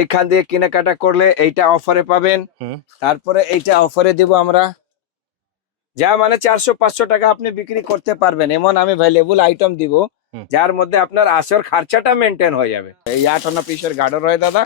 এইখান দিয়ে কেনাকাটা করলে এইটা অফারে পাবেন। তারপরে এইটা অফারে দিব আমরা, যা মানে 400-500 টাকা আপনি বিক্রি করতে পারবেন, এমন আমি ভ্যালুয়েবল আইটেম দিব যার মধ্যে আপনার আসর খরচাটা মেনটেন হয়ে যাবে। এই 8 আনা পিসের গার্ডর হয় দাদা,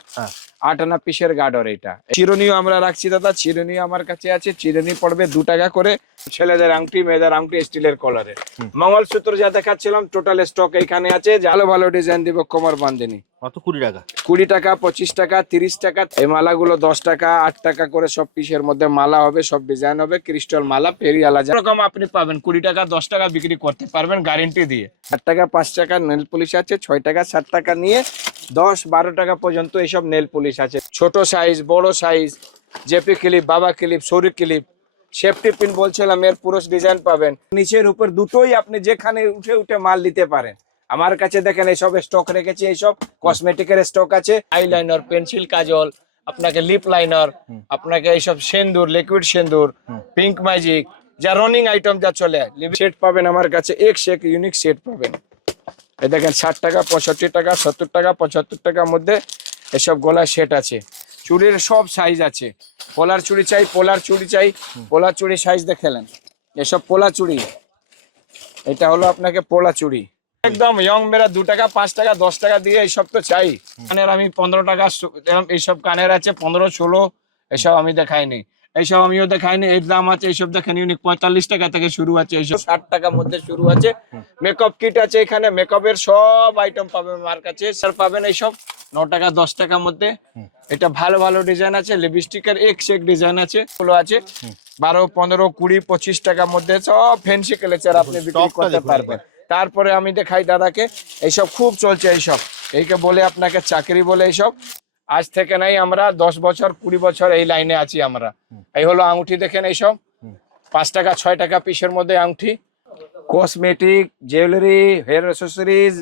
8 আনা পিসের গার্ডর। এটা চিরুনিও আমরা রাখছি দাদা, চিরুনি আমার কাছে আছে, চিরুনি পড়বে 2 টাকা করে। ছেলেদের আংটি, মেয়েদের আংটি স্টিলের কলারে। মঙ্গলসূত্র যা দেখাচ্ছিলাম টোটাল স্টক এখানে আছে। ভালো ভালো ডিজাইন দিব, কোমর বাঁধেনি। মাত্র 20 টাকা, 20 টাকা, 25 টাকা, 30 টাকা। এই মালাগুলো 10 টাকা, 8 টাকা করে সব পিসের মধ্যে মালা হবে, সব ডিজাইন হবে, ক্রিস্টাল মালা, পেরিয়ালা যেরকম আপনি পাবেন 20 টাকা 10 টাকা বিক্রি করতে পারবেন গ্যারেন্টি দিয়ে। 8 টাকা 5 টাকা নেল পলিশ আছে, 6 টাকা 7 টাকা নিয়ে 10-12 টাকা পর্যন্ত এইসব নেল পলিশ আছে। ছোট সাইজ, বড় সাইজ, জেপি ক্লিপ, বাবা ক্লিপ, সরু ক্লিপ, সেফটি পিন বলছিলাম, এর পুরো ডিজাইন পাবেন। নিচের উপর দুটোই আপনি যেখানে উঠে উঠে মাল নিতে পারেন। আমার কাছে দেখেন এইসব স্টক রেখেছি, এইসব কসমেটিকের স্টক আছে, আইলাইনার, পেন্সিল, কাজল, আপনাকে লিপ লাইনার, আপনাকে এইসব Sindoor, liquid Sindoor, pink magic, যা রানিং আইটেম যা চলে, সেট পাবেন আমার কাছে, এক সে এক ইউনিক সেট পাবেন। এই দেখেন 60 টাকা, 65 টাকা, 70 টাকা, 75 টাকার মধ্যে এসব গলার সেট আছে। চুড়ির সব সাইজ আছে, পোলার চুড়ি চাই, পোলার চুড়ি চাই, পোলার চুড়ি সাইজ দেখেলেন, এসব পোলা চুড়ি। এটা হলো আপনাকে পোলা চুড়ি একদম ইয়ং মেরা, 2 টাকা 5 টাকা 10 টাকা দিয়ে এইসব তো চাই। কানের আমি 15 টাকা, এইসব কানের আছে 15-16, এসব আমি দেখাইনি, এইসব আমিও দেখাইনি। এর দাম আছে এইসব দেখেন ইউনিক 45 টাকা থেকে শুরু আছে, এইসব 60 টাকার মধ্যে শুরু আছে। মেকআপ কিট আছে এখানে, মেকআপের সব আইটেম পাবেন আমার কাছে। স্যার পাবেন এইসব 9 টাকা 10 টাকার মধ্যে। এটা ভালো ভালো ডিজাইন আছে, লিপস্টিকের এক সে এক ডিজাইন আছে, গুলো আছে 12, 15, 20, 25 টাকার মধ্যে সব ফ্যান্সি কালেকশন আপনি বিক্রি করতে পারবেন। তারপরে আমি দেখাই দাদাকে, এইসব খুব চলছে এইসব, এইকে বলে আপনাকে চাকরি বলে। এইসব আজ থেকে নাই, আমরা 10 বছর 20 বছর এই লাইনে আছি আমরা। এই হলো আংটি দেখেন, এইসব 5 টাকা 6 টাকা পিসের মধ্যে আংটি, কসমেটিক, জুয়েলারি, হেয়ার অ্যাসেসরিজ,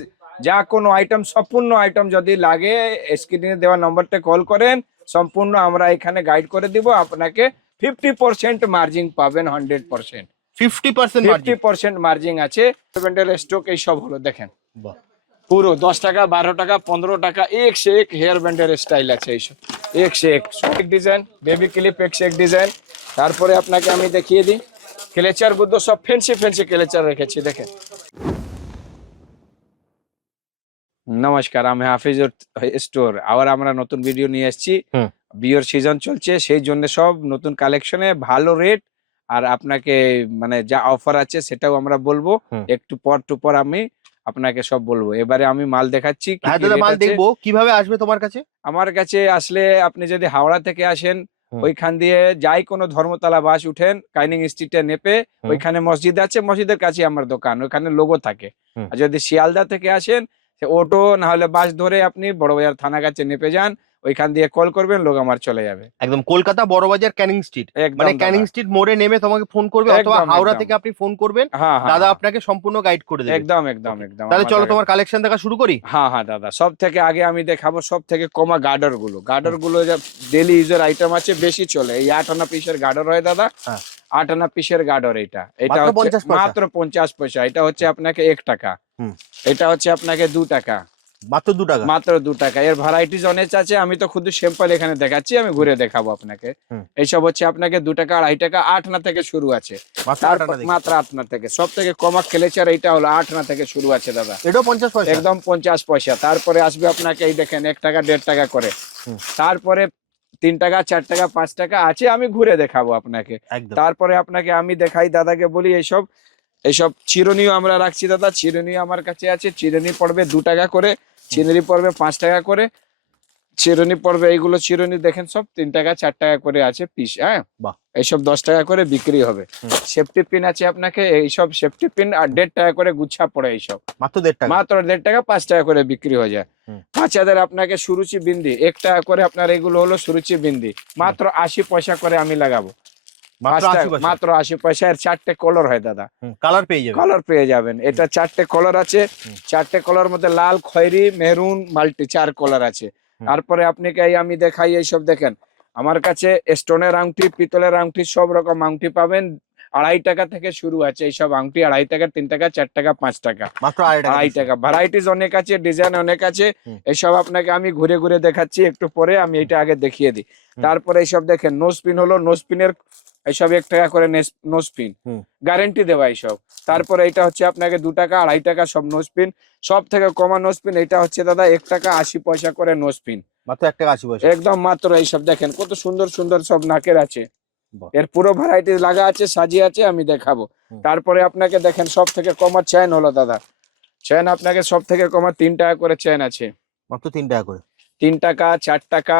যা কোনো আইটেম, সম্পূর্ণ আইটেম যদি লাগে স্ক্রিনে দেওয়া নম্বরটা কল করেন, সম্পূর্ণ আমরা এখানে গাইড করে দিব। আপনাকে 50% মার্জিন পাবেন, 100%, 50% মার্জিন আছে। ব্যান্ডেল স্টক এই সব হলো দেখেন, পুরো 10 টাকা 12 টাকা 15 টাকা, এক সে এক হেয়ার ব্যান্ডের স্টাইল আছে এইসব, এক সে এক ডিজাইন, বেবি ক্লিপ এক সে এক ডিজাইন। তারপরে আপনাকে আমি দেখিয়ে দিই ক্লেচার গুলো, সব ফ্যান্সি ফ্যান্সি ক্লেচার রেখেছি দেখেন। নমস্কার, আমি হাফিজ স্টোর, আবার আমরা নতুন ভিডিও নিয়ে এসেছি। বিয়ের সিজন চলছে, সেই জন্য সব নতুন কালেকশনে ভালো রেট, আর আপনাকে মানে যা অফার আছে সেটাও আমরা বলবো একটু পর আমি আপনাকে সব বলবো। এবারে আমি মাল দেখাচ্ছি, মাল দেখবো। কিভাবে আসবে তোমার কাছে? আমার কাছে আসলে আপনি যদি হাওড়া থেকে আসেন, ওইখান দিয়ে যাই কোনো ধর্মতলা বাস উঠেন, কাইনিং স্ট্রিটে নেপে ওইখানে মসজিদ আছে, মসজিদের কাছে আমার দোকান, ওইখানে লোগো থাকে। আর যদি শিয়ালদা থেকে আসেন, অটো না হলে বাস ধরে আপনি বড়বাজার থানা কাছে নেপে যান, ওইখান দিয়ে কল করবেন, লোক আমার চলে যাবে। একদম কলকাতা বড়বাজার ক্যানিং স্ট্রিট, মানে ক্যানিং স্ট্রিট মোড়ে নেমে তোমাকে ফোন করবে, অথবা হাওড়া থেকে আপনি ফোন করবেন, দাদা আপনাকে সম্পূর্ণ গাইড করে দেবে। একদম একদম একদম। তাহলে চলো তোমার কালেকশন দেখা শুরু করি। হ্যাঁ হ্যাঁ দাদা, সব থেকে আগে আমি দেখাবো সব থেকে কমা গার্ডার গুলো যা ডেলি ইউজের আইটেম আছে, বেশি চলে। এই 8 আনা পিসের গার্ডার হয় দাদা, 8 আনা পিসের গার্ডার। এটা মাত্র 50 পয়সা। এটা হচ্ছে আপনাকে 1 টাকা, এটা হচ্ছে আপনাকে 2 টাকা, মাত্র 2 টাকা, মাত্র 2 টাকা। এর ভ্যারাইটিস অনেক আছে, আমি তো শুধু স্যাম্পল এখানে দেখাচ্ছি, আমি ঘুরে দেখাবো আপনাকে। এইসব হচ্ছে আপনাকে 2 টাকা, 2.5 টাকা, 8 আনা থেকে শুরু আছে, মাত্র 8 আনা থেকে। সব থেকে কমা ক্লেচার এইটা হলো 8 আনা থেকে শুরু আছে দাদা, এটাও 50 পয়সা, একদম 50 পয়সা। তারপরে আসবে আপনাকে এই দেখেন 1 টাকা 1.5 টাকা করে, তারপরে 3 টাকা 4 টাকা 5 টাকা আছে, আমি ঘুরে দেখাবো আপনাকে। তারপরে আপনাকে আমি দেখাই দাদাকে বলি, এইসব চিরুনিও আমরা রাখছি দাদা, চিরুনি আমার কাছে আছে। চিরুনি পড়বে 2 টাকা করে, চিরুনি পড়বে 5 টাকা করে, চিরুনি পড়বে এইগুলো চিরুনি দেখেন সব 3 টাকা 4 টাকা করে আছে পিস। হ্যাঁ, এইসব 10 টাকা করে বিক্রি হবে। সেফটি পিন আছে আপনাকে, এইসব সেফটি পিন আর 1.5 টাকা করে গুচ্ছা পড়ে, এইসব মাত্র 1.5 টাকা 5 টাকা করে বিক্রি হয়ে যায়। 5000 আপনাকে সুরুচি বিন্দি 1 টাকা করে, আপনার এগুলো হলো সুরুচি বিন্দি, মাত্র 80 পয়সা করে আমি লাগাবো, মাত্র 80 পয়সা। এর 4টে কালার হয় দাদা, কালার পেয়ে যাবেন। এটা 4টে কালার আছে, 4টে কালার মধ্যে লাল, খয়েরি, মেরুন, মাল্টি, 4 কালার আছে। তারপরে আপনাকে আমি দেখাই, এইসব দেখেন আমার কাছে স্টোনের আংটি, পিতলের আংটি, সব রকম আংটি পাবেন। 2.5 টাকা থেকে শুরু আছে এইসব আংটি। 2.5 টাকা, 3 টাকা, 4 টাকা, 5 টাকা, মাত্র 2.5 টাকা। ভ্যারাইটিস অনেক আছে, ডিজাইন অনেক আছে। এইসব আপনাকে আমি ঘুরে ঘুরে দেখাচ্ছি একটু পরে। আমি এটা আগে দেখিয়ে দিই। তারপরে এইসব দেখেন নোজপিন হলো, নোজপিনের এইসব 1 টাকা করে নোজপিন, গ্যারেন্টি দেওয়া এইসব। তারপরে এটা হচ্ছে আপনাকে 2 টাকা, 2.5 টাকা সব নোজপিন। সব থেকে কমা নোজপিন এটা হচ্ছে দাদা 1 টাকা 80 পয়সা করে নোজপিন, মাত্র 1 টাকা 80 পয়সা, একদম মাত্র। এইসব দেখেন কত সুন্দর সুন্দর সব নাকের আছে, এর পুরো ভ্যারাইটি লাগা আছে, সাজিয়ে আছে, আমি দেখাবো। তারপরে আপনাকে দেখেন সব থেকে কমা চেন হলো দাদা। চেন আপনাকে সব থেকে কমা 3 টাকা করে চেন আছে, মাত্র 3 টাকা করে। 3 টাকা, 4 টাকা,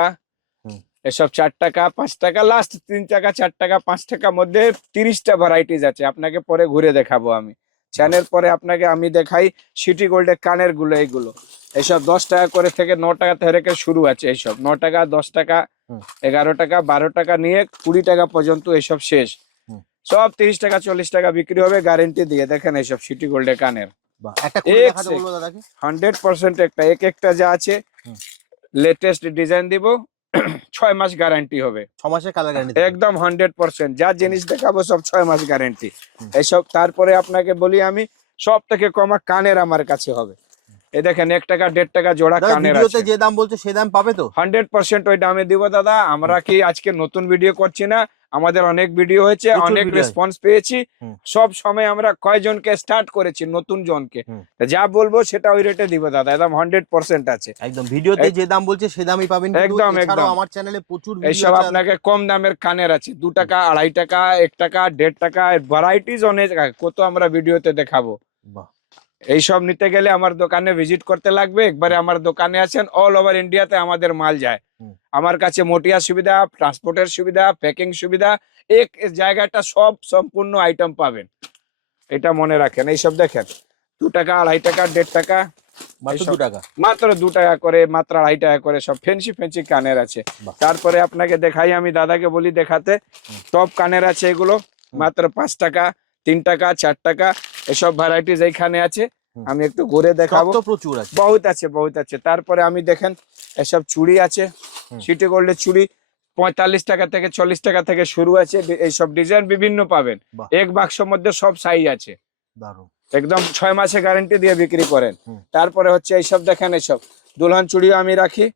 এসব 4 টাকা, 5 টাকা, লাস্ট 3 টাকা, 4 টাকা, 5 টাকার মধ্যে 30টা ভ্যারাইটিস আছে। আপনাকে পরে ঘুরে দেখাবো আমি। চেনের পরে আপনাকে আমি দেখাই সিটি গোল্ডের কানের গুলো, এইগুলো এইসব 10 টাকা করে থেকে 9 টাকা থেকে শুরু আছে। এইসব 9 টাকা, 10 টাকা, 11 টাকা, 12 টাকা নিয়ে 20 টাকা পর্যন্ত এইসব শেষ। সব 30 টাকা 40 টাকা বিক্রি হবে, গ্যারেন্টি দিয়ে। দেখেন এইসব সিটি গোল্ডের কানের, 100% একটা, একটা যা আছে লেটেস্ট ডিজাইন দিব। 6 মাস গ্যারান্টি হবে, 6 মাসের কালার গ্যারান্টি, একদম 100%। যা জিনিস দেখাবো সব 6 মাস গ্যারান্টি এইসব। তারপরে আপনাকে বলি আমি, সব থেকে কমা কানের আমার কাছে হবে। এই দেখেন 1 টাকা 1.5 টাকা জোড়া কানের আছে। যে দাম বলছে সে দাম পাবে তো? 100% ওই দামে দিব দাদা। আমরা কি আজকে নতুন ভিডিও করছি না, আমাদের অনেক ভিডিও হয়েছে, অনেক রেসপন্স পেয়েছি। সব সময় আমরা কয়জনকে স্টার্ট করেছি, নতুন জনকে। যা বলবো সেটা ওই রেটে দিব দাদা, একদম 100% আছে। একদম ভিডিওতে যে দাম বলছে সে দামই পাবেন। একদম একদম। আমার চ্যানেলে প্রচুর এইসব আপনাকে কম দামের কানের আছে, 2 টাকা, 2.5 টাকা, 1 টাকা, 1.5 টাকা, ভ্যারাইটিস অনেক, কত আমরা ভিডিওতে দেখাবো। এইসব নিতে গেলে আমার দোকানে ভিজিট করতে লাগবে। একবারে আমার দোকানে আছেন, অল ওভার ইন্ডিয়াতে আমাদের মাল যায়। আমার কাছে মোটিয়া সুবিধা, ট্রান্সপোর্টের সুবিধা, প্যাকিং সুবিধা, এক জায়গাটা সব সম্পূর্ণ আইটেম পাবেন, এটা মনে রাখেন। এইসব দেখেন 2 টাকা, 2.5 টাকা, 1.5 টাকা, মাত্র 2 টাকা, মাত্র 2 টাকা করে, মাত্র 2.5 টাকা করে সব ফেন্সি ফেন্সি কানের আছে। তারপরে আপনাকে দেখাই, আমি দাদাকে বলি দেখাতে, টপ কানের আছে এগুলো মাত্র 5 টাকা, 3 টাকা, 4 টাকা, এসব ভ্যারাইটিস এইখানে আছে। আমি একটু ঘুরে দেখাবো, প্রচুর আছে, বহুত আছে, বহুত আছে। তারপরে আমি দেখেন এসব চুড়ি আছে, সিটি গোল্ডের চুড়ি 45 টাকা থেকে 40 টাকা থেকে শুরু আছে। এইসব ডিজাইন বিভিন্ন পাবেন, এক বাক্সের মধ্যে সব সাইজ আছে, একদম 6 মাসে গ্যারান্টি দিয়ে বিক্রি করেন। তারপরে হচ্ছে এইসব দেখেন, এইসব দুলহান চুড়িও আমি রাখি।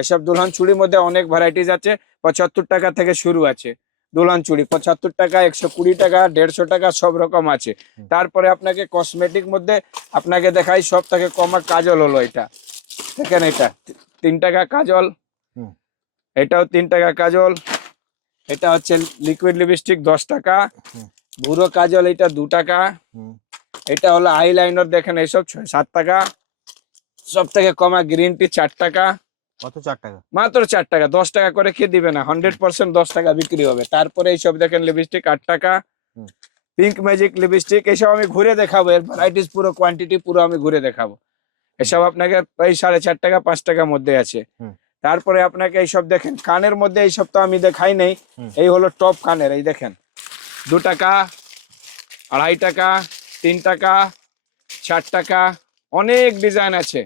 এইসব দুলহান চুড়ির মধ্যে অনেক ভ্যারাইটিস আছে, 75 টাকা থেকে শুরু আছে দুলহান চুড়ি, 75 টাকা, 120 টাকা, 150 টাকা, সব রকম আছে। তারপরে আপনাকে কসমেটিক মধ্যে আপনাকে দেখাই, সব থেকে কমা কাজল হলো এটা, দেখেন এটা 3 টাকা কাজল, এটাও 3 টাকা কাজল। এটা হচ্ছে লিকুইড লিপস্টিক 10 টাকা, ভুরো কাজল এটা 2 টাকা। এটা হলো আইলাইনার, দেখেন এইসব 7 টাকা। সব থেকে কমা গ্রিন টি 4 টাকা, মাত্র 4 টাকা, মাত্র 4 টাকা। 10 টাকা করে কে দিবে না, 100% 10 টাকা বিক্রি হবে। তারপরে এইসব দেখেন লিপস্টিক 8 টাকা, পিঙ্ক ম্যাজিক লিপস্টিক, এইসব আমি ঘুরে দেখাবো, এর ভ্যারাইটিস পুরো কোয়ান্টিটি পুরো আমি ঘুরে দেখাবো। এসব আপনাকে এই 4.5 টাকা 5 টাকার মধ্যে আছে। তারপরে আপনাকে এইসব দেখেন কানের মধ্যে, এইসব তো আমি দেখাই নেই। এই হলো টপ কানের, এই দেখেন 2 টাকা, 2.5 টাকা, 3 টাকা, 4 টাকা, অনেক ডিজাইন আছে।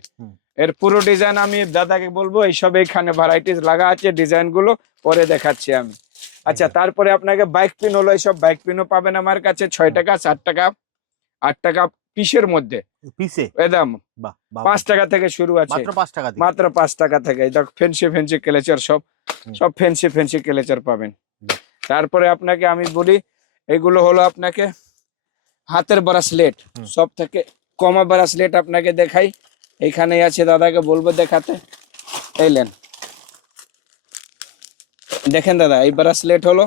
এর পুরো ডিজাইন আমি দাদাকে বলবো, এইসব এইখানে ভ্যারাইটিস লাগা আছে, ডিজাইন গুলো পরে দেখাচ্ছি আমি। আচ্ছা, তারপরে আপনাকে বাইক পিন হলো, এইসব বাইক পিনও পাবেন আমার কাছে 6 টাকা, 7 টাকা, 8 টাকা পিসের মধ্যে, পিসে একদম 5 টাকা থেকে শুরু আছে, মাত্র 5 টাকা, মাত্র 5 টাকা থেকে। এই দেখো ফেন্সি ফেন্সি ক্লেচার, সব ফেন্সি ফেন্সি ক্লেচার পাবেন। তারপরে আপনাকে আমি বলি, এগুলো হলো আপনাকে হাতের ব্রাসলেট, সব থেকে কমা ব্রাসলেট আপনাকে দেখাই, এইখানে আছে, দাদাকে বলবো দেখাতে। এইলেন দেখেন দাদা, এই ব্রাসলেট হলো,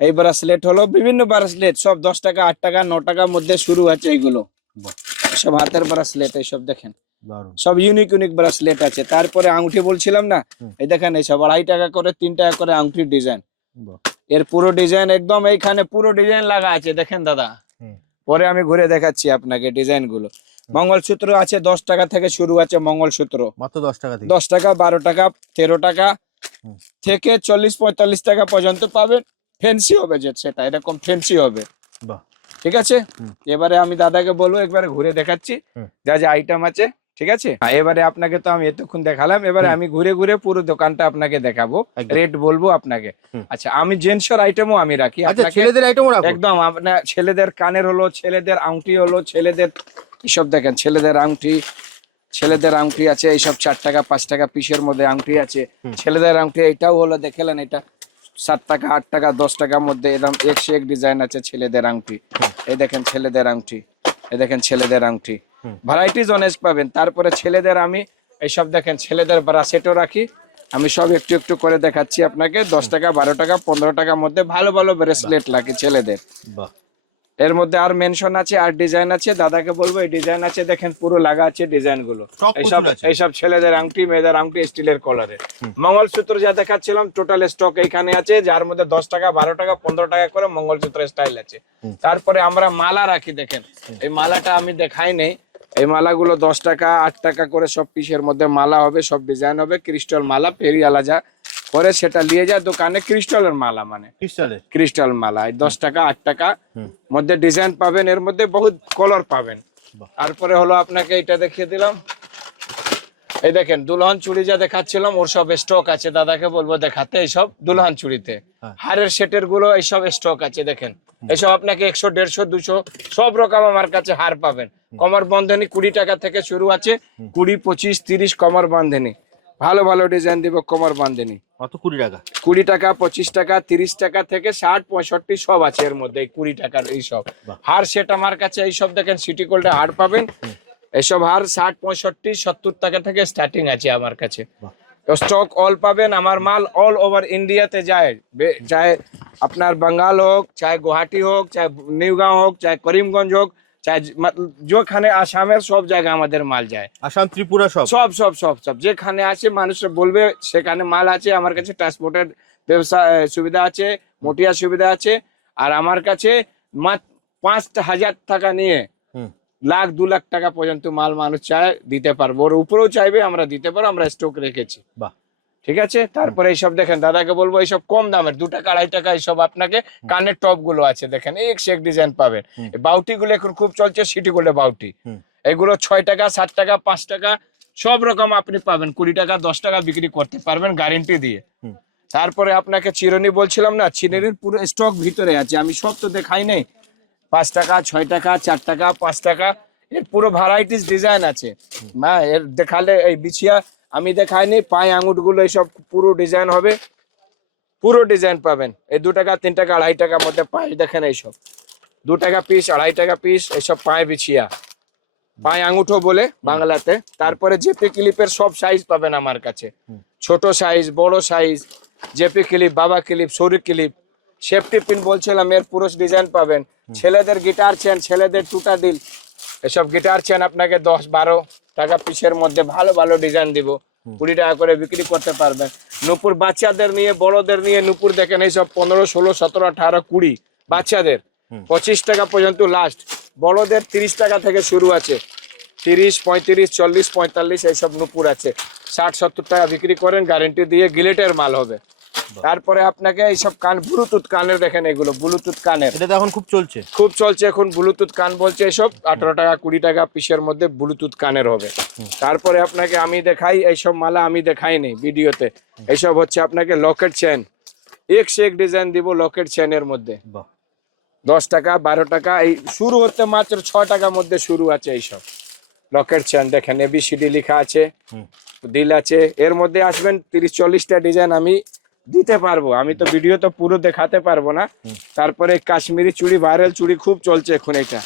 এই ব্রাসলেট হলো বিভিন্ন ব্রাসলেট, সব 10 টাকা, 8 টাকা, 9 টাকার মধ্যে শুরু আছে। এইগুলো সব হাতের ব্রাসলেট, এইসব দেখেন সব ইউনিক ইউনিক ব্রাসলেট আছে। তারপরে আংটি বলছিলাম না, এই দেখেন এইসব 2.5 টাকা করে, 3 টাকা করে আংটির ডিজাইন। এর পুরো ডিজাইন একদম এইখানে পুরো ডিজাইন লাগা আছে, দেখেন দাদা। পরে আমি ঘুরে দেখাচ্ছি আপনাকে ডিজাইন গুলো। মঙ্গলসূত্র আছে 10 টাকা থেকে শুরু আছে, মঙ্গলসূত্র মাত্র 10 টাকা, 10 টাকা, 12 টাকা, 13 টাকা থেকে 40-45 টাকা পর্যন্ত পাবেন। ফ্যান্সি হবে যে সেটা, এরকম ফ্যান্সি হবে, ঠিক আছে। এবারে আমি দাদাকে বলবো, একবারে ঘুরে দেখাচ্ছি যা যা আইটেম আছে। ঠিক আছে। এবারে আপনাকে তো আমি এতক্ষণ দেখালাম, এবারে আমি ঘুরে ঘুরে পুরো দোকানটা আপনাকে দেখাবো, রেট বলবো আপনাকে। আচ্ছা, আমি জেন্টসের আইটেমও আমি রাখি। আচ্ছা, ছেলেদের আইটেমও রাখো? একদম, আপনার ছেলেদের কানের হলো, ছেলেদের আংটি হলো, ছেলেদের এসব দেখেন, ছেলেদের আংটি আছে এইসব 4 টাকা 5 টাকা পিসের মধ্যে আংটি আছে। ছেলেদের আংটি এটাও হলো, দেখলেন এটা 7 টাকা 8 টাকা 10 টাকার মধ্যে এরকম এক ডিজাইন আছে ছেলেদের আংটি। এই দেখেন ছেলেদের আংটি, এই দেখেন ছেলেদের আংটি, ভ্যারাইটিস অনেক পাবেন। তারপরে ছেলেদের আমি এইসব দেখেন ছেলেদের ব্রাসলেটও রাখি, আমি সব একটু একটু করে দেখাচ্ছি আপনাকে। 10 টাকা 12 টাকা 15 টাকার মধ্যে ভালো ভালো ব্রেসলেট লাগে ছেলেদের। এর মধ্যে আর মেনশন আছে, আর ডিজাইন আছে, দাদাকে বলবো এই ডিজাইন আছে, দেখেন পুরো লাগা আছে ডিজাইন গুলো। এইসব ছেলেদের আংটি, মেয়েদের আংটি স্টিলের কলারে। মঙ্গলসূত্র যা দেখাচ্ছিলাম টোটাল স্টক এইখানে আছে, যার মধ্যে 10 টাকা 12 টাকা 15 টাকা করে মঙ্গলসূত্র স্টাইল আছে। তারপরে আমরা মালা রাখি, দেখেন এই মালাটা আমি দেখাই নেই, এই মালাগুলো 10 টাকা 8 টাকা করে সব পিসের মধ্যে মালা হবে, সব ডিজাইন হবে, ক্রিস্টাল মালা পেরিয়ালা যা করে সেটা নিয়ে যায় দোকানে, ক্রিস্টালের মালা, মানে ক্রিস্টাল মালা 10 টাকা 8 টাকা মধ্যে ডিজাইন পাবেন, এর মধ্যে বহুত কালার পাবেন। তারপরে হলো আপনাকে এটা দেখিয়ে দিলাম, এই দেখেন দুলহান চুড়ি যা দেখাচ্ছিলাম ওর সব স্টক আছে, দাদাকে বলবো দেখাতে। এইসব দুলহান চুড়িতে হারের সেটের গুলো এইসব স্টক আছে, দেখেন এইসব আপনাকে 100 150 200 সব রকম আমার কাছে হার পাবেন। কমর বন্ধনী 20 টাকা থেকে শুরু আছে, 20 25 30 কমর বন্ধনী, ভালো ভালো ডিজাইন দিব কমর বাঁধেনি। কত? 20 টাকা 20 টাকা 25 টাকা 30 টাকা থেকে 60 65 সব আছে এর মধ্যে। 20 টাকার এইসব হার সেট আমার কাছে, এইসব দেখেন সিটি গোল্ডে হার পাবেন, এইসব হার 60 65 70 টাকা থেকে স্টার্টিং আছে আমার কাছে। স্টক অল পাবেন, আমার মাল অল ওভার ইন্ডিয়াতে যায়, চাहे আপনার বাঙ্গাল হোক, চাहे গুয়াহাটি হোক, চাहे নিউগাঁও হোক, চাहे করিমগঞ্জ হোক, চাहे যেখানে আসামের সব জায়গায় আমাদের মাল যায়, আসাম ত্রিপুরা সব সব সব সব সব যেখানে আছে মানুষরা বলবে সেখানে মাল আছে। আমার কাছে ট্রান্সপোর্টের ব্যবসা সুবিধা আছে, মোটিয়া সুবিধা আছে। আর আমার কাছে মাত্র 5,000 টাকা নিয়ে 1 লাখ 2 লাখ টাকা পর্যন্ত মাল মানুষ চায় দিতে পারবো, ওর উপরেও চাইবে আমরা দিতে পারবো, আমরা স্টক রেখেছি। বাহ, ঠিক আছে। তারপরে এইসব দেখেন, দাদাকে বলবো এইসব কম দামের 2 টাকা 2.5 টাকা এইসব আপনাকে কানের টপ গুলো আছে, দেখেন এক সে এক ডিজাইন পাবেন। বাউটি গুলো এখন খুব চলছে, সিটি গোল্ডে বাউটি, এগুলো 6 টাকা 7 টাকা 5 টাকা সব রকম আপনি পাবেন। 20 টাকা 10 টাকা বিক্রি করতে পারবেন গ্যারেন্টি দিয়ে। তারপরে আপনাকে চিরুনি বলছিলাম না, চিরুনির পুরো স্টক ভিতরে আছে, আমি সব তো দেখাই নেই। 5 টাকা 6 টাকা 4 টাকা 5 টাকা এর পুরো ভ্যারাইটিস ডিজাইন আছে। না এর দেখালে এই বিছিয়া আমি দেখাইনি, পায়ে আঙুর গুলো এইসব পুরো ডিজাইন হবে, পুরো ডিজাইন পাবেন। এই 2 টাকা 3 টাকা 2.5 টাকার মধ্যে পায়ে দেখেন এইসব 2 টাকা পিস 2.5 টাকা পিস এইসব পায়ে বিছিয়া, পায়ে আঙুঠো বলে বাংলাতে। তারপরে জেপি ক্লিপের সব সাইজ পাবেন আমার কাছে, ছোট সাইজ বড় সাইজ, জেপি ক্লিপ, বাবা ক্লিপ, সরু ক্লিপ, সেফটি পিন বলছিলাম এর পুরো ডিজাইন পাবেন। ছেলেদের গিটার চেন, ছেলেদের টুটা ডিল, এসব গিটার চেন আপনাকে 10-12 টাকা পিসের মধ্যে ভালো ভালো ডিজাইন দিব, 20 টাকা করে বিক্রি করতে পারবেন। নুপুর বাচ্চাদের নিয়ে বড়দের নিয়ে নুপুর দেখেন এইসব 15 16 17 18 20, বাচ্চাদের 25 টাকা পর্যন্ত লাস্ট, বড়দের 30 টাকা থেকে শুরু আছে, 30 35 40 45 এইসব নুপুর আছে, 60 70 টাকা বিক্রি করেন গ্যারেন্টি দিয়ে, গিলেটের মাল হবে। তারপরে আপনাকে এইসব কান, ব্লুটুথ কানের দেখেন, এগুলো ব্লুটুথ কানের, এটা এখন খুব চলছে এখন ব্লুটুথ কান বলছে, এইসব 18 টাকা 20 টাকা পিসের মধ্যে ব্লুটুথ কানের হবে। তারপরে আপনাকে আমি দেখাই এইসব মালা, আমি দেখাই নেই ভিডিওতে, এইসব হচ্ছে আপনাকে লকেট চেন, এক সে এক ডিজাইন দিব লকেট চেনের মধ্যে। 10 টাকা 12 টাকা এই শুরু হতে মাত্র 6 টাকার মধ্যে শুরু আছে এইসব লকেট চেন। দেখেন ABCD লেখা আছে, দিল আছে, এর মধ্যে আসবেন 30-40টা ডিজাইন আমি দিতে পারবো, আমি তো ভিডিও তো পুরো দেখাতে পারবো না। তারপরে কাশ্মীরি চুড়ি, ভাইরাল চুড়ি খুব চলছে এখন, এটা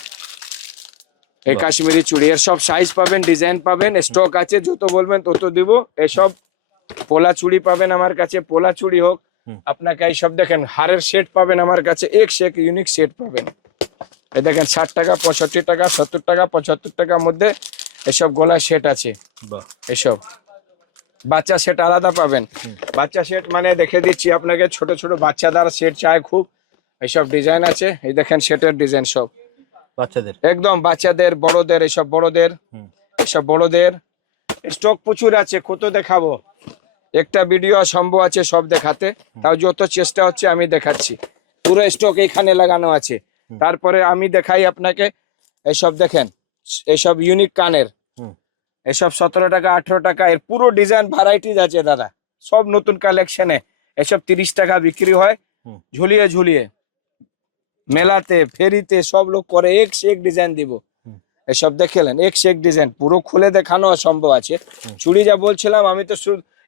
এই কাশ্মীরি চুড়ি, এর সব সাইজ পাবেন, ডিজাইন পাবেন, স্টক আছে, যত বলবেন তত দিব। এসব পোলা চুড়ি পাবেন আমার কাছে, পোলা চুড়ি হোক আপনাকে, এইসব দেখেন হারের সেট পাবেন আমার কাছে, এক সে এক ইউনিক সেট পাবেন। এই দেখেন 60 টাকা 65 টাকা 70 টাকা 75 টাকার মধ্যে এসব গলার সেট আছে। এসব বাচ্চা সেট আলাদা পাবেন, বাচ্চা সেট মানে দেখে দিচ্ছি আপনাকে, ছোট ছোট বাচ্চাদের সেট চায় খুব, এইসব ডিজাইন আছে। এই দেখেন সেটের ডিজাইন সব বাচ্চাদের, একদম বাচ্চাদের, বড়দের, এইসব বড়দের, এইসব বড়দের স্টক প্রচুর আছে, কত দেখাবো, একটা ভিডিও সম্ভব আছে সব দেখাতে, তাও যত চেষ্টা হচ্ছে আমি দেখাচ্ছি, পুরো স্টক এইখানে লাগানো আছে। তারপরে আমি দেখাই আপনাকে এইসব দেখেন, এইসব ইউনিক কানের, এসব 17 টাকা 18 টাকা, এর পুরো ডিজাইন ভ্যারাইটিজ আছে দাদা, সব নতুন কালেকশনে। এসব 30 টাকা বিক্রি হয় ঝুলিয়ে ঝুলিয়ে, মেলাতে ফেরিতে সব লোক করে, এক সে এক ডিজাইন দিব। এসব দেখলেন এক সে এক ডিজাইন, পুরো খুলে দেখানো অসম্ভব আছে। চুড়ি যা বলছিলাম আমি তো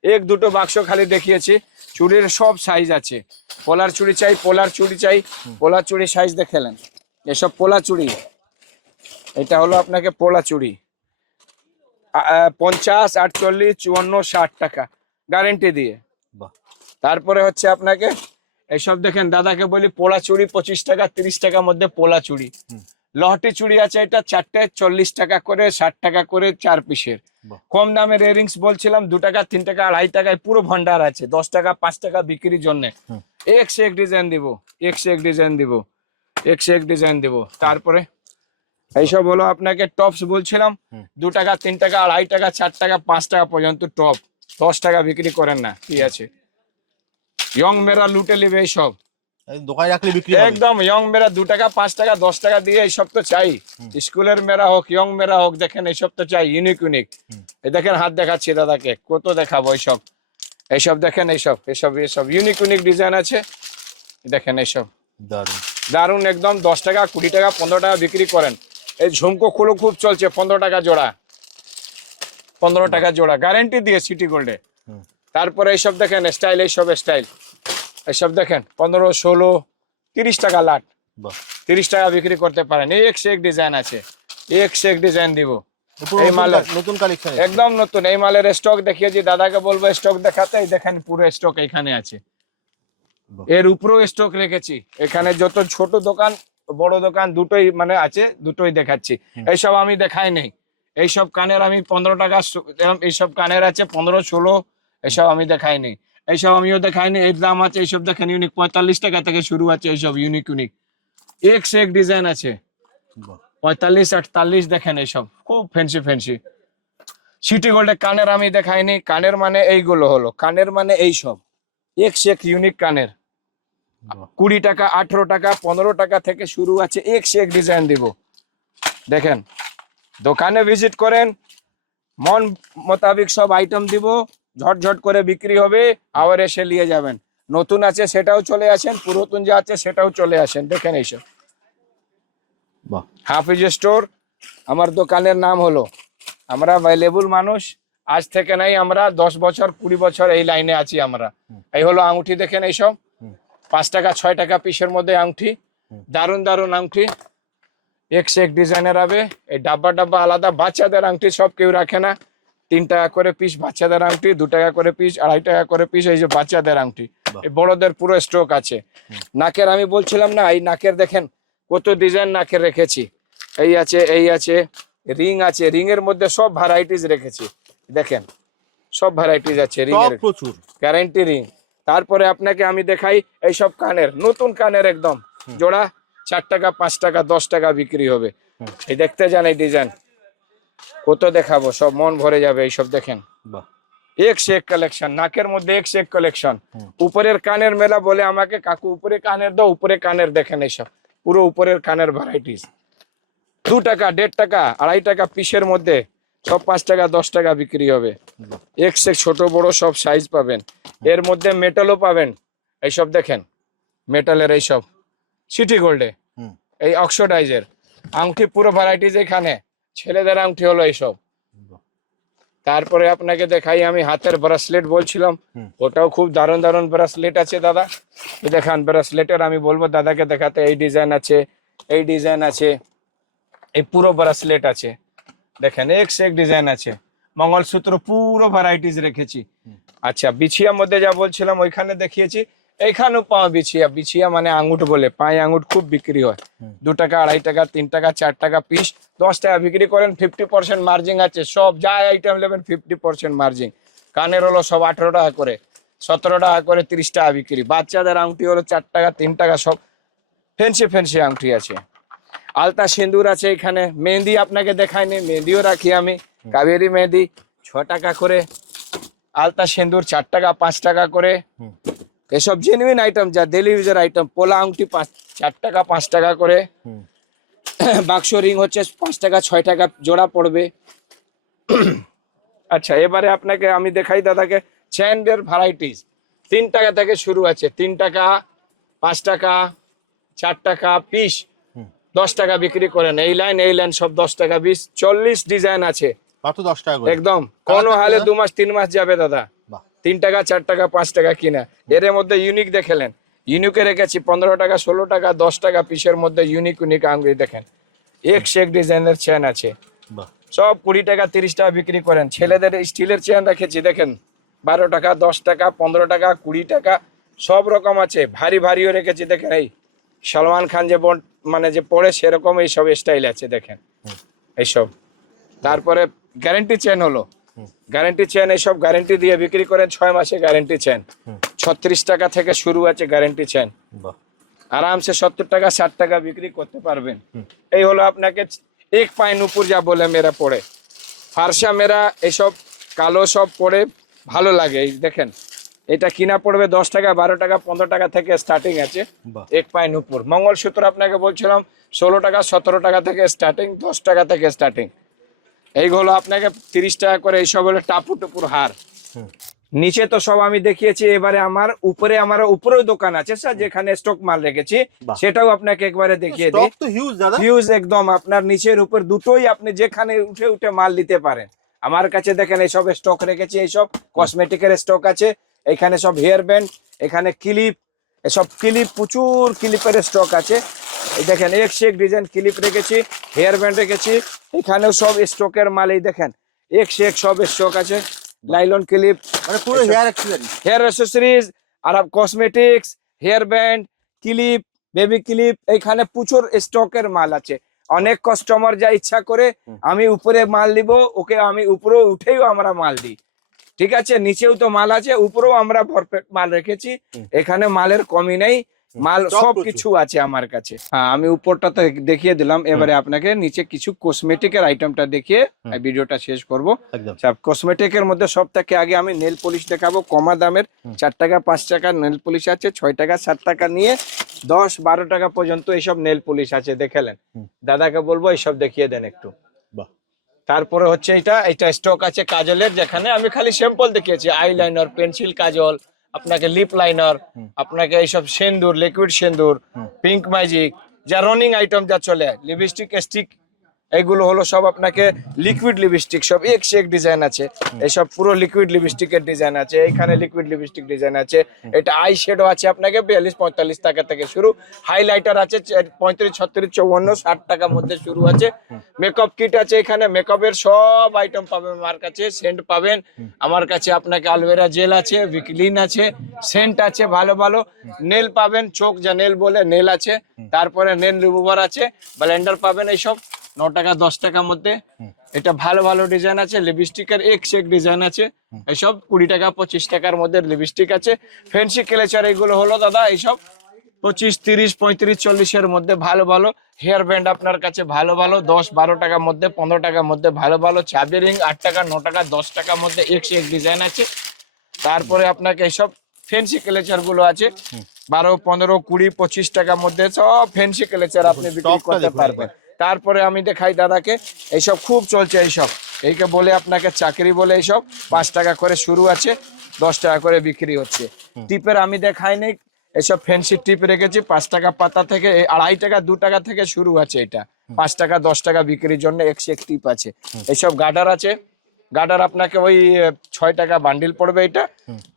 এক দুটো বাক্স খালি দেখিয়েছি, চুড়ির সব সাইজ আছে। পোলার চুড়ি চাই, পোলার চুড়ি চাই, পোলার চুড়ি সাইজ দেখলেন, এসব পোলা চুড়ি। এটা হলো আপনাকে পোলা চুড়ি, 50, 48, 54, 60 টাকা গ্যারেন্টি দিয়ে। তারপরে হচ্ছে আপনাকে এইসব দেখেন, দাদাকে বলি পোলা চুড়ি 25 টাকা 30 টাকার মধ্যে পোলা চুড়ি। লহটি চুড়ি আছে, এটা 4টে 40 টাকা করে, 60 টাকা করে 4 পিসের। কম দামের ইয়ারিংস বলছিলাম 2 টাকা 3 টাকা 2.5 টাকায় পুরো ভান্ডার আছে, 10 টাকা 5 টাকা বিক্রির জন্য। এক সে এক ডিজাইন দিব, এক সে এক ডিজাইন দিব, এক সে এক ডিজাইন দিব। তারপরে এইসব হলো আপনাকে টপস বলছিলাম, 2 টাকা 3 টাকা 2.5 টাকা 4 টাকা 5 টাকা পর্যন্ত টপ, 10 টাকা বিক্রি করেন না। কি আছে ইয়ং মেরা লুটে নেবে এইসব দোকানে রাখলে বিক্রি একদম। ইয়ং মেরা 2 টাকা 5 টাকা 10 টাকা দিয়ে এইসব তো চাই, স্কুলের মেরা হোক ইয়ং মেরা হোক, দেখেন এইসব তো চাই, ইউনিক ইউনিক। এই দেখেন হাত দেখাচ্ছি দাদাকে, কত দেখাবো এইসব। এইসব দেখেন, এইসব এইসব এইসব ইউনিক ইউনিক ডিজাইন আছে, দেখেন এইসব দারুন দারুন একদম। 10 টাকা 20 টাকা 15 টাকা বিক্রি করেন। এই ঝুমকো খুলো খুব চলছে, 15 টাকা জোড়া, 15 টাকা জোড়া গ্যারেন্টি দিয়ে সিটি গোল্ডে। তারপরে এইসব দেখেন স্টাইল, এইসব স্টাইল, এইসব দেখেন 15, 16, 30 টাকা লাট, 30 টাকা বিক্রি করতে পারেন। এক সে এক ডিজাইন আছে, এক সে এক ডিজাইন দিব। এই মালের নতুন কালেকশন একদম নতুন, এই মালের স্টক দেখিয়েছি, দাদাকে বলবো স্টক দেখাতে। দেখেন পুরো স্টক এখানে আছে, এর উপরেও স্টক রেখেছি। এখানে যত ছোট দোকান বড় দোকান দুটোই মানে আছে, দুটোই দেখাচ্ছি। এইসব আমি দেখাই নেই, এইসব কানের আমি 15 টাকা, এইসব কানের আছে 15, 16, এসব আমি দেখাই নেই, এইসব আমিও দেখাইনি। এর দাম আছে এইসব দেখেন ইউনিক 45 টাকা থেকে শুরু আছে, এইসব ইউনিক ইউনিক এক সে এক ডিজাইন আছে। 45, 48 দেখেন, এইসব খুব ফ্যান্সি ফ্যান্সি। সিটি গোল্ডের কানের আমি দেখাইনি, কানের মানে এইগুলো হলো, কানের মানে এইসব এক সে এক ইউনিক কানের। 20 টাকা 18 টাকা 15 টাকা থেকে শুরু আছে, এক সে এক ডিজাইন দিব। দেখেন দোকানে ভিজিট করেন, মন মোতাবিক সব আইটেম দিব, ঝটঝট করে বিক্রি হবে, আবার এসে নিয়ে যাবেন। নতুন আছে সেটাও চলে আসেন, পুরাতন যা আছে সেটাও চলে আসেন। দেখেন এইসব হাফিজ স্টোর আমার দোকানের নাম হলো। আমরা অ্যাভেলেবল মানুষ, আজ থেকে নাই, আমরা 10 বছর 20 বছর এই লাইনে আছি আমরা। এই হলো আংটি, দেখেন এইসব 5 টাকা 6 টাকা পিসের মধ্যে আংটি, দারুন দারুন আংটি, এক সে এক ডিজাইনের হবে। এই ডাব্বা ডাব্বা আলাদা, বাচ্চাদের আংটি সব কেউ রাখে না, 3 টাকা করে পিস বাচ্চাদের আংটি, 2 টাকা করে পিস, 2.5 টাকা করে পিস, এই যে বাচ্চাদের আংটি। এই বড়দের পুরো স্টক আছে। নাকের আমি বলছিলাম না, এই নাকের দেখেন কত ডিজাইন নাকের রেখেছি, এই আছে, এই আছে, রিং আছে, রিং এর মধ্যে সব ভ্যারাইটিস রেখেছি, দেখেন সব ভ্যারাইটিস আছে রিং এর, প্রচুর গ্যারান্টি রিং। তারপরে আপনাকে আমি দেখাই এইসব কানের, নতুন কানের একদম জোড়া 4 টাকা 5 টাকা 10 টাকা বিক্রি হবে। এই দেখতে যান, এই ডিজাইন কত দেখাবো, সব মন ভরে যাবে। এইসব দেখেন এক সে এক কালেকশন, নাকের মধ্যে এক সে এক কালেকশন। উপরের কানের মেলা বলে আমাকে, কাকু উপরে কানের দাও, উপরে কানের দেখেন, এইসব পুরো উপরের কানের ভ্যারাইটিস। 2 টাকা 1.5 টাকা 2.5 টাকা পিসের মধ্যে সব 5 টাকা 10 টাকা বিক্রি হবে। এক সে ছোট বড় সব সাইজ পাবেন, এর মধ্যে মেটালও পাবেন। এইসব দেখেন মেটালের, এইসব সিটি গোল্ডে, এই অক্সিডাইজের আংটি, পুরো ভ্যারাইটিস এখানে। ছেলেদের আংটি হলো এইসব। তারপরে আপনাকে দেখাই আমি হাতের ব্রেসলেট বলছিলাম, ওটাও খুব দারুণ দারুণ ব্রেসলেট আছে দাদা। দেখান ব্রেসলেটের, আমি বলবো দাদাকে দেখাতে, এই ডিজাইন আছে, এই ডিজাইন আছে, এই পুরো ব্রেসলেট আছে, দেখেন এক সে এক ডিজাইন আছে। মঙ্গলসূত্র পুরো ভ্যারাইটিস রেখেছি। আচ্ছা বিছিয়ার মধ্যে যা বলছিলাম ওইখানে দেখিয়েছি, এইখানেও পাওয়া বিছিয়া, বিছিয়া মানে আঙুঠ বলে, পায়ে আঙুঠ খুব বিক্রি হয়, 2 টাকা 2.5 টাকা 3 টাকা 4 টাকা পিস, 10 টাকা বিক্রি করেন। 50% মার্জিন আছে, সব যা আইটেম নেবেন 50% মার্জিন। কানের হলো সব 18 টাকা করে, 17 টাকা করে, 30 টাকা বিক্রি। বাচ্চাদের আংটি হলো 4 টাকা 3 টাকা, সব ফ্যান্সি ফ্যান্সি আংটি আছে। আলতা সিঁদুর আছে এখানে, মেহেন্দি আপনাকে দেখায়নি, মেহেন্দিও রাখি আমি, কাবেরি মেহেন্দি 6 টাকা করে, আলতা সিঁদুর 4 টাকা 5 টাকা করে। এসব জেনুইন আইটেম, যা ডেলি ইউজের আইটেম। পোলা আংটি 4 টাকা 5 টাকা করে, বাক্স রিং হচ্ছে 5 টাকা 6 টাকা জোড়া পড়বে। আচ্ছা, এবারে আপনাকে আমি দেখাই দাদাকে চেনের ভ্যারাইটিস। 3 টাকা থেকে শুরু আছে, 3 টাকা, 5 টাকা, 4 টাকা পিস, 10 টাকা বিক্রি করেন। এই লাইন সব 10 টাকা পিস, 40 ডিজাইন আছে। মাত্র 10 টাকা করে একদম কোনো হালে 2 মাস 3 মাস যাবে দাদা। 3 টাকা, 4 টাকা, 5 টাকা কিনা। এর মধ্যে ইউনিক দেখেলেন, ইউনিকে রেখেছি 15 টাকা, 16 টাকা, 10 টাকা পিসের মধ্যে ইউনিক আঙ্গুরি দেখেন। এক শেক ডিজাইনের চেন আছে, সব 20 টাকা 30 টাকা বিক্রি করেন। ছেলেদের স্টিলের চেন রেখেছি দেখেন, 12 টাকা, 10 টাকা, 15 টাকা, 20 টাকা, সব রকম আছে। ভারীও রেখেছি দেখেন, এই সলমান খান যে মানে যে পড়ে সেরকম এইসব স্টাইল আছে দেখেন এইসব। তারপরে গ্যারেন্টি চেন হলো, গ্যারেন্টি চেন এইসব গ্যারেন্টি দিয়ে বিক্রি করেন, 6 মাসে গ্যারেন্টি চেন। 36 টাকা থেকে শুরু আছে গ্যারেন্টি চেন, আরামসে 70 টাকা 60 টাকা বিক্রি করতে পারবেন। এই হলো আপনাকে এক পায়ে নুপুর যা বলে মেরা পড়ে, ফারসা মেরা এইসব কালো সব পড়ে ভালো লাগে। এই দেখেন, এটা কিনা পড়বে 10 টাকা, 12 টাকা, 15 টাকা থেকে স্টার্টিং আছে এক পায়ে নুপুর। মঙ্গলসূত্র আপনাকে বলছিলাম 16 টাকা 17 টাকা থেকে স্টার্টিং, 10 টাকা থেকে স্টার্টিং। এইগুলো আপনাকে 30 টাকা করে। এইসব হলো টাপু টুপুর হার। নিচে তো সব আমি দেখিয়েছি, এবারে আমার উপরেও দোকান আছে স্যার, যেখানে স্টক মাল রেখেছি সেটাও আপনাকে একবারে দেখিয়ে দিই। হিউজ একদম, আপনার নিচের উপর দুটোই আপনি যেখানে উঠে মাল নিতে পারেন। আমার কাছে দেখেন এইসব স্টক রেখেছি, এইসব কসমেটিকের স্টক আছে। এখানে সব হেয়ার ব্যান্ড, এখানে ক্লিপ, এসব ক্লিপ, প্রচুর ক্লিপের স্টক আছে। এই দেখেন এক শেক ডিজাইন ক্লিপ রেখেছি, হেয়ার ব্যান্ড রেখেছি। এখানেও সব স্টকের মাল, এই দেখেন এক শেক সব স্টক আছে। লাইলন ক্লিপ, মানে পুরো হেয়ার অ্যাক্সেসরিজ, আর cosmetics, hair band, clip, baby clip, এইখানে প্রচুর স্টকের মাল আছে। অনেক কাস্টমার যা ইচ্ছা করে আমি উপরে মাল দিব, ওকে আমি উপরে উঠেও আমরা মাল দিই। ঠিক আছে, নিচেও তো মাল আছে, উপরেও আমরা ভরপেট মাল রেখেছি। এখানে মালের কমি নেই, মাল সবকিছু আছে আমার কাছে। হ্যাঁ, আমি উপরটা তো দেখিয়ে দিলাম, এবারে আপনাকে নিচে কিছু কসমেটিকের আইটেমটা দেখিয়ে ভিডিওটা শেষ করবো। কসমেটিকের মধ্যে সব থেকে আগে আমি নেল পলিশ দেখাবো, কমা দামের। 4 টাকা 5 টাকা নেল পলিশ আছে, 6 টাকা 7 টাকা নিয়ে 10-12 টাকা পর্যন্ত এইসব নেল পলিশ আছে। দেখালেন, দাদাকে বলবো এইসব দেখিয়ে দেন একটু। তারপরে হচ্ছে এটা স্টক আছে কাজলের, যেখানে আমি খালি স্যাম্পল দেখিয়েছি। আইলাইনার, পেন্সিল, কাজল, আপনাকে লিপ লাইনার, আপনাকে এইসব সিন্দুর, লিকুইড সিন্দুর, পিঙ্ক ম্যাজিক, যা রানিং আইটেম যা চলে, লিপস্টিক, স্টিক, এইগুলো হলো সব আপনাকে লিকুইড লিপস্টিক। সব এক সে এক ডিজাইন আছে, এইসব পুরো লিকুইড লিপস্টিকের ডিজাইন আছে। এখানে লিকুইড লিপস্টিক ডিজাইন আছে। এটা আই শ্যাডো আছে আপনাকে 42-45 টাকা থেকে শুরু। হাইলাইটার আছে 35, 36, 54, 60 টাকার মধ্যে শুরু আছে। মেকআপ কিট আছে, এখানে মেকআপের সব আইটেম পাবেন আমার কাছে। সেন্ট পাবেন আমার কাছে, আপনাকে অ্যালোভেরা জেল আছে, ভিকলিন আছে, সেন্ট আছে, ভালো ভালো নেল পাবেন, চোখ যা নেল বলে নেল আছে। তারপরে নেল রিমুভার আছে, ব্লেন্ডার পাবেন। এইসব 9 টাকা 10 টাকার মধ্যে। এটা ভালো ভালো ডিজাইন আছে, লিপস্টিকের এক শেক ডিজাইন আছে। এইসব 20 টাকা 25 টাকার মধ্যে লিপস্টিক আছে। ফ্যান্সি ক্লেচার এগুলো হলো দাদা এইসব 25, 30, 35, 40 এর মধ্যে ভালো ভালো। হেয়ার ব্যান্ড আপনার কাছে ভালো ভালো 10-12 টাকার মধ্যে, 15 টাকার মধ্যে ভালো ভালো। চাবি রিং 8 টাকা 9 টাকা 10 টাকার মধ্যে এক শেক ডিজাইন আছে। তারপরে আপনাকে এইসব ফ্যান্সি ক্লেচার গুলো আছে 12, 15, 20, 25 টাকার মধ্যে, সব ফ্যান্সি ক্লেচার আপনি বিক্রি করতে পারবেন। তারপরে আমি দেখাই দাদাকে, এইসব খুব চলছে এইসব, এইকে বলে আপনাকে চাকরি বলে। এইসব 5 টাকা করে শুরু আছে, 10 টাকা করে বিক্রি হচ্ছে। টিপের আমি দেখাই নেই, এইসব ফ্যান্সি টিপ রেখেছি 5 টাকা পাতা থেকে, 2.5 টাকা 2 টাকা থেকে শুরু আছে। এটা 5 টাকা 10 টাকা বিক্রির জন্য একশো এক টিপ আছে। এইসব গার্ডার আছে, গার্ডার আপনাকে ওই 6 টাকা বান্ডিল পড়বে। এটা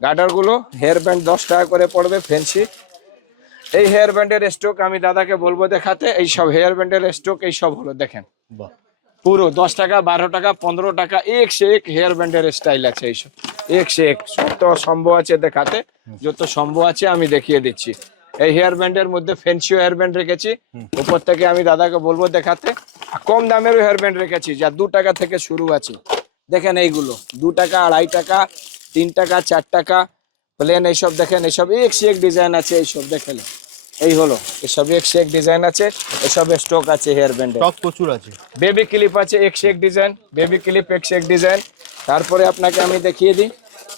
গার্ডার গুলো। হেয়ার ব্যান্ড 10 টাকা করে পড়বে ফ্যান্সি। এই হেয়ার ব্যান্ডের স্টক আমি দাদাকে বলবো দেখাতে। এইসব হেয়ার ব্যান্ডের স্টক এইসব হলো দেখেন, পুরো 10 টাকা 12 টাকা 15 টাকা এক সে এক হেয়ার ব্যান্ডের স্টাইল আছে। এইসব এক সে এক, যত সম্ভব আছে দেখাতে, যত সম্ভব আছে আমি দেখিয়ে দিচ্ছি। এই হেয়ার ব্যান্ডের মধ্যে ফ্যান্সি হেয়ার ব্যান্ড রেখেছি, উপর থেকে আমি দাদাকে বলবো দেখাতে। কম দামেরও হেয়ার ব্যান্ড রেখেছি, যা 2 টাকা থেকে শুরু আছে। দেখেন এইগুলো 2 টাকা, 2.5 টাকা, 3 টাকা, 4 টাকা প্লেন। এইসব দেখেন, এইসব এক সে এক ডিজাইন আছে। এইসব দেখেন, এই হলো এসব এক সে এক ডিজাইন আছে। এসব স্টক আছে হেয়ার ব্যান্ডে, স্টক প্রচুর আছে। বেবি ক্লিপ আছে এক সে এক ডিজাইন, বেবি ক্লিপ এক সে এক ডিজাইন। তারপরে আপনাকে আমি দেখিয়ে দিই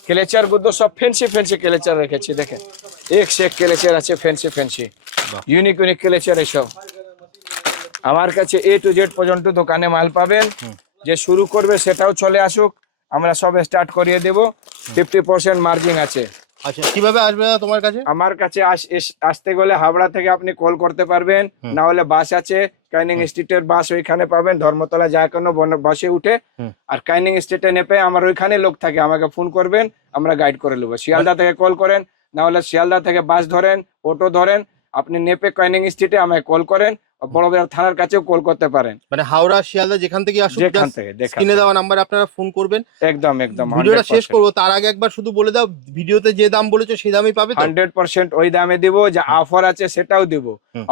ক্লেচার গুলো, সব ফ্যান্সি ফ্যান্সি ক্লেচার রেখেছি। দেখেন এক সে এক ক্লেচার আছে, ফ্যান্সি ফ্যান্সি ইউনিক ইউনিক ক্লেচার। এসব আমার কাছে A to Z পর্যন্ত দোকানে মাল পাবেন। যে শুরু করবে সেটাও চলে আসুক, আমরা সব স্টার্ট করিয়ে দেব। 50% মার্জিন আছে। আচ্ছা, কিভাবে আসবে দাদা তোমার কাছে? আমার কাছে আসতে গেলে হাবড়া থেকে আপনি কল করতে পারবেন, না হলে বাস আছে ক্যানিং স্ট্রিটের বাস, ওইখানে পাবেন। ধর্মতলা যায় কোনো বাসে উঠে আর ক্যানিং স্ট্রিটে নেপে আমার ওইখানে লোক থাকে, আমাকে ফোন করবেন, আমরা গাইড করে নেবো। শিয়ালদা থেকে কল করেন, না হলে শিয়ালদা থেকে বাস ধরেন, অটো ধরেন, আপনি নেপে ক্যানিং স্ট্রিটে আমাকে কল করেন। বড়বাজার থানার কাছেও কল করতে পারেন, মানে হাওড়া শিয়ালদা যেখান থেকে আসুন, যেখান থেকে স্ক্রিনে দেওয়া নাম্বারে আপনারা ফোন করবেন। একদম একদম। ভিডিওটা শেষ করবো তার আগে একবার শুধু বলে দাও, ভিডিওতে যে দাম বলেছো সেই দামই পাবে তো? 100% ওই দামে দিব। যা অফার আছে সেটাও দিব।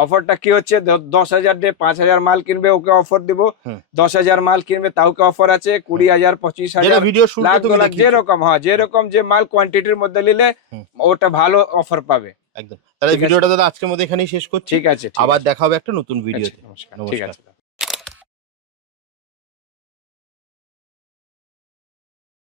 অফারটা কি হচ্ছে, 10,000 দিয়ে 5,000 মাল কিনবে ওকে অফার দিব, 10,000 মাল কিনবে তাওকে অফার আছে, 20,000 25,000 ভিডিও শুরু যেরকম, হ্যাঁ যেরকম যে মাল কোয়ান্টিটির মধ্যে নিলে ওটা ভালো অফার পাবে। একদম। তাহলে ভিডিওটা দাদা আজকের মধ্যে এখানেই শেষ করছি। ঠিক আছে, আবার দেখা হবে একটা নতুন ভিডিওতে। নমস্কার। ঠিক আছে।